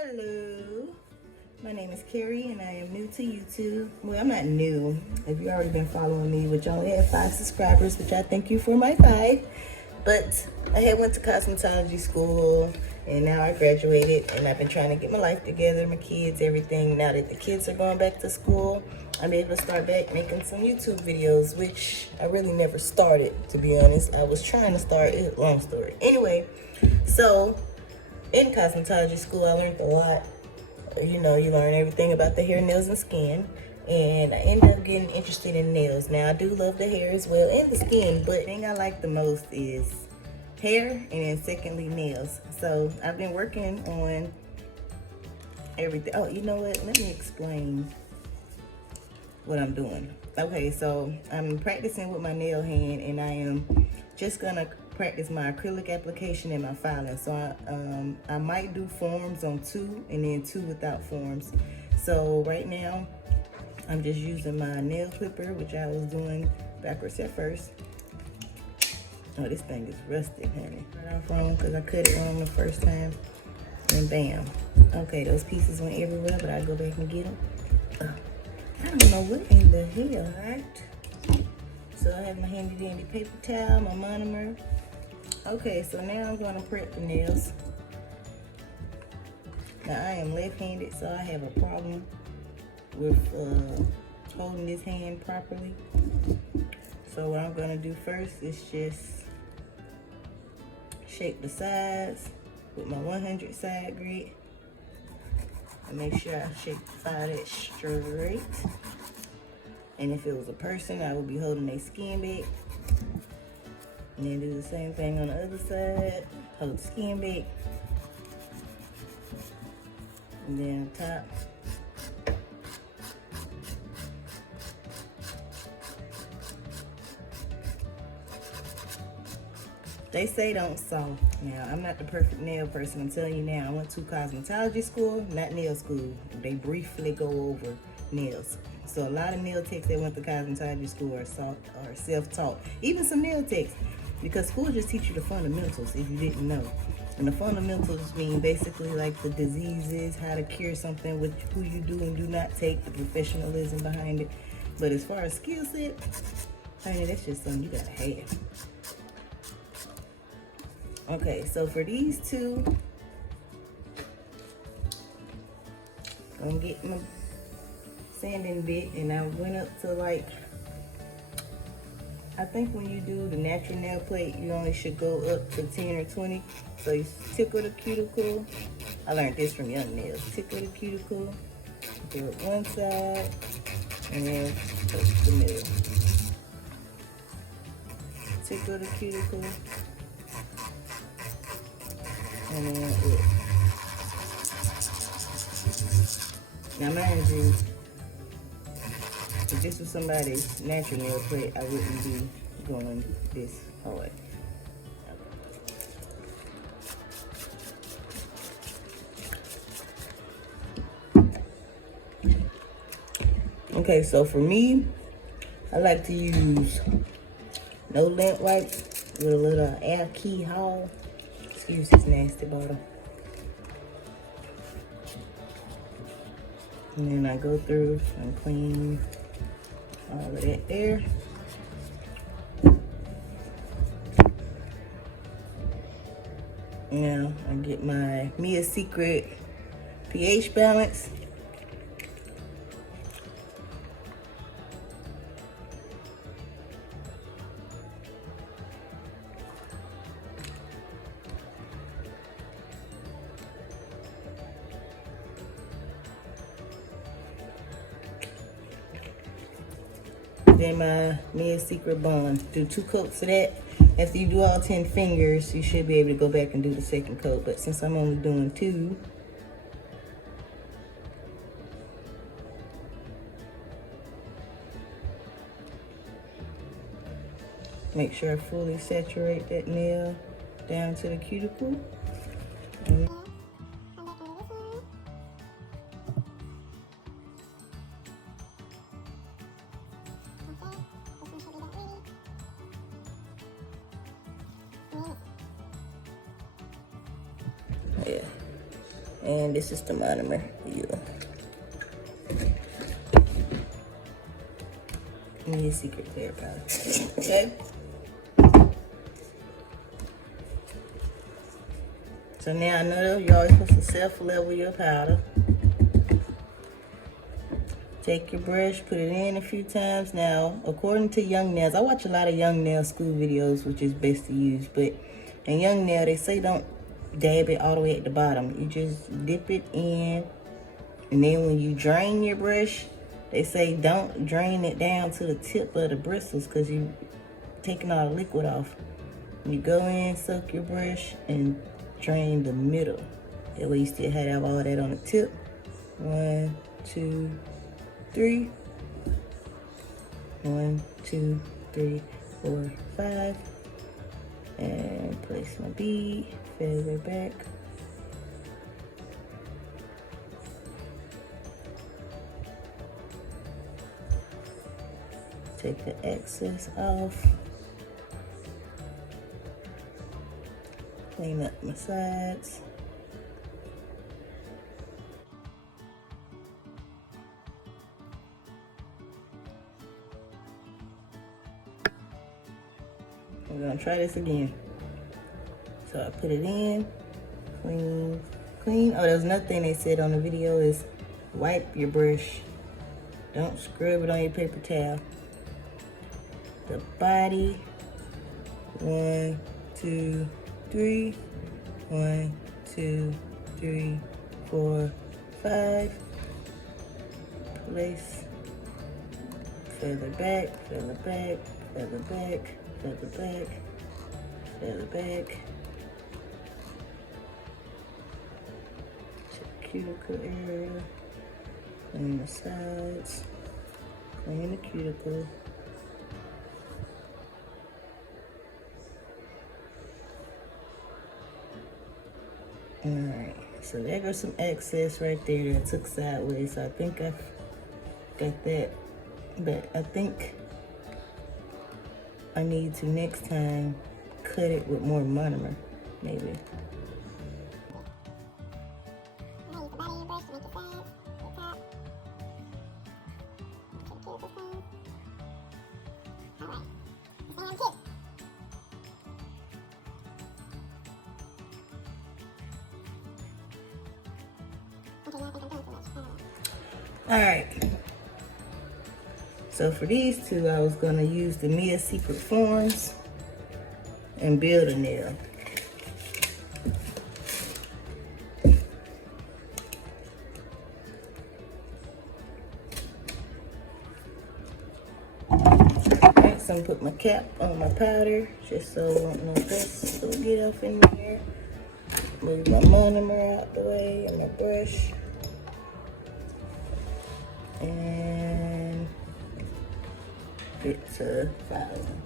Hello, my name is Keri and I am new to YouTube. Well, I'm not new. If you've already been following me, which I only have 5 subscribers, which I thank you for my 5. But I had went to cosmetology school and now I graduated and I've been trying to get my life together, my kids, everything. Now that the kids are going back to school, I'm able to start back making some YouTube videos, which I really never started, to be honest. I was trying to start it, long story. Anyway, so in cosmetology school, I learned a lot. You know, you learn everything about the hair, nails, and skin. And I ended up getting interested in nails. Now, I do love the hair as well and the skin, but the thing I like the most is hair and then secondly, nails. So I've been working on everything. Oh, you know what? Let me explain what I'm doing. Okay, so I'm practicing with my nail hand and I am just gonna practice my acrylic application and my filing. So I might do forms on 2 and then 2 without forms. So right now I'm just using my nail clipper, which I was doing backwards at first. Oh, this thing is rusted, honey. Right off wrong because I cut it wrong the first time. And bam. Okay, those pieces went everywhere, but I go back and get them. I don't know what in the hell, right? So I have my handy dandy paper towel, my monomer. Okay, so now I'm gonna prep the nails. Now I am left-handed, so I have a problem with holding this hand properly. So what I'm gonna do first is just shape the sides with my 100 side grit. And make sure I shape that straight. And if it was a person, I would be holding their skin back. And then do the same thing on the other side. Hold the skin back. And then on top. They say don't saw. Now, I'm not the perfect nail person. I'm telling you now, I went to cosmetology school, not nail school. They briefly go over nails. So a lot of nail techs that went to cosmetology school are self-taught. Even some nail techs, because school just teach you the fundamentals if you didn't know. And the fundamentals mean basically like the diseases, how to cure something, with who you do and do not take, the professionalism behind it. But as far as skill set, honey, that's just something you gotta have. Okay, so for these two, I'm gonna get my sanding bit, and I went up to like, I think when you do the natural nail plate, you only should go up to 10 or 20. So you tickle the cuticle. I learned this from Young Nails. Tickle the cuticle, do it one side, and then touch the middle. Tickle the cuticle. And then it. Now mind you, if this was somebody's natural nail plate, I wouldn't be going this hard. Okay, so for me, I like to use no lint wipe with a little air keyhole. Excuse this nasty bottle. And then I go through and clean all of that there. Now I get my Mia Secret pH balance. Then my Mia Secret Bond. Do 2 coats of that. After you do all 10 fingers, you should be able to go back and do the second coat. But since I'm only doing 2, make sure I fully saturate that nail down to the cuticle. Yeah. And this is the monomer. Give me a secret clear powder. Okay. So now I know you're always supposed to self-level your powder. Take your brush, put it in a few times. Now, according to Young Nails, I watch a lot of Young Nail school videos, which is best to use. But in Young Nail, they say don't dab it all the way at the bottom. You just dip it in. And then when you drain your brush, they say don't drain it down to the tip of the bristles because you're taking all the liquid off. You go in, soak your brush, and drain the middle. That way you still have all that on the tip. 1, 2, 3. 1, 2, 3, 4, 5. And place my bead, feather back. Take the excess off. Clean up my sides. We're gonna try this again. So I put it in, clean, clean. Oh, there's another thing they said on the video is wipe your brush. Don't scrub it on your paper towel. The body, 1, 2, 3. 1, 2, 3, 4, 5. Place. Feather back, feather back, feather back, feather back, feather back. Cuticle area. Clean the sides. Clean the cuticle. Alright, so there goes some excess right there that took sideways. So I think I got that, but I think I need to next time cut it with more monomer, maybe. Alright, so for these two, I was going to use the Mia Secret Forms and build a nail. Alright, so I'm going to put my cap on my powder just so I won't no dust will get off in there. Move my monomer out the way and my brush. And get to filing.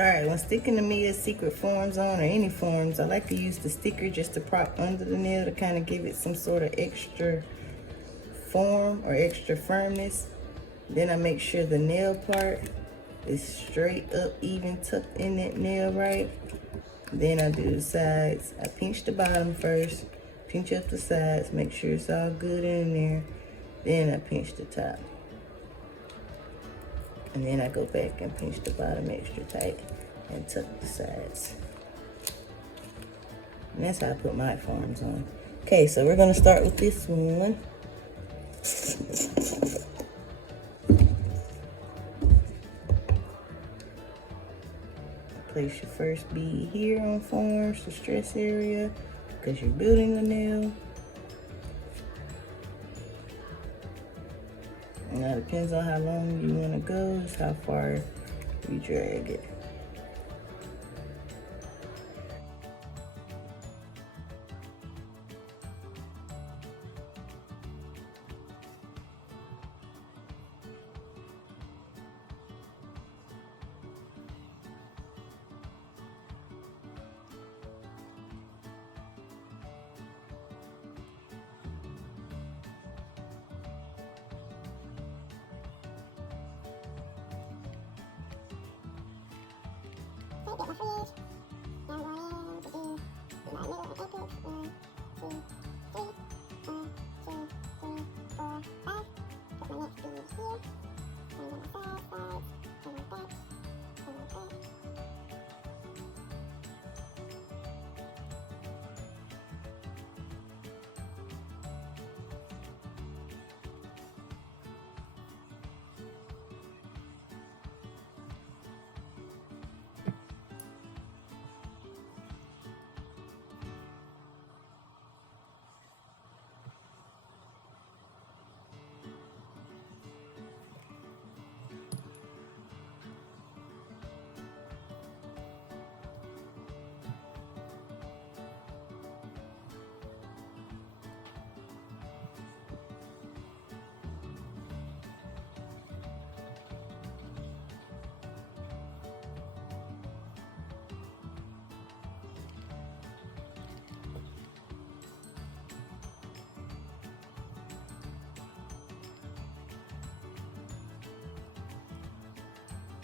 Alright, when sticking the Mia's Secret forms on, or any forms, I like to use the sticker just to prop under the nail to kind of give it some sort of extra form or extra firmness. Then I make sure the nail part is straight up, even tucked in that nail right. Then I do the sides. I pinch the bottom first, pinch up the sides, make sure it's all good in there. Then I pinch the top. And then I go back and pinch the bottom extra tight and tuck the sides. And that's how I put my forms on. Okay, so we're gonna start with this one. Place your first bead here on forms, the stress area, because you're building the nail. Now it depends on how long you want to go, is how far you drag it. Get my fridge. Now I'm going in to do my middle and apex. 1, 2, 3. 1, 2, 3, 4, 5. Put my next bead here.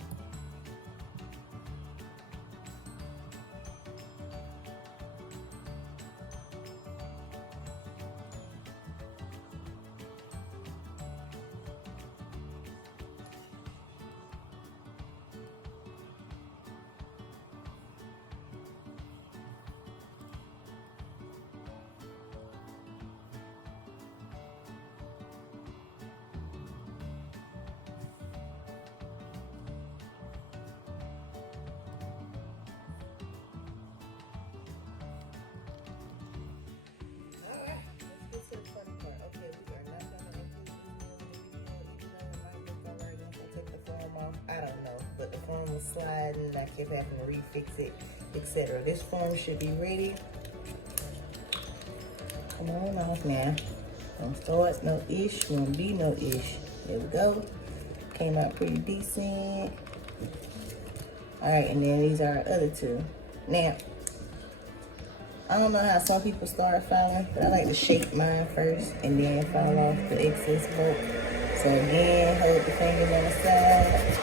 And then my sides, and my back, and my back. I don't know, but the form was sliding and I kept having to refix it, etc. This form should be ready. Come on off now. Don't start no ish, won't be no ish. There we go. Came out pretty decent. Alright, and then these are our other two. Now, I don't know how some people start filing, but I like to shape mine first and then file off the excess bulk. So again, hold the fingers on the side.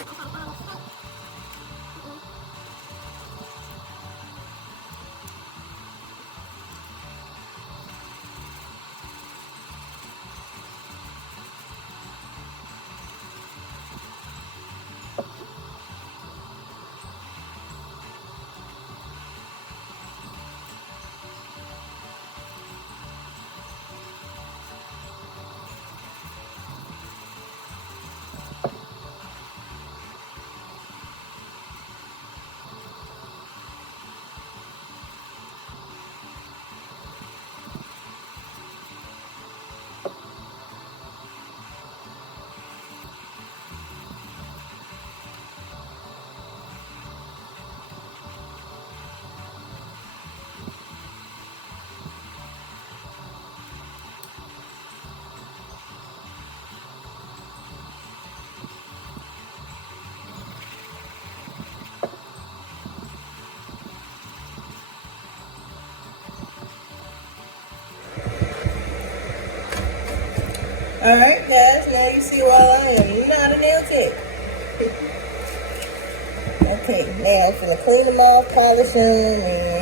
Alright guys, now you see why I am not a nail tech. Okay, now I'm gonna clean them off, polish them, and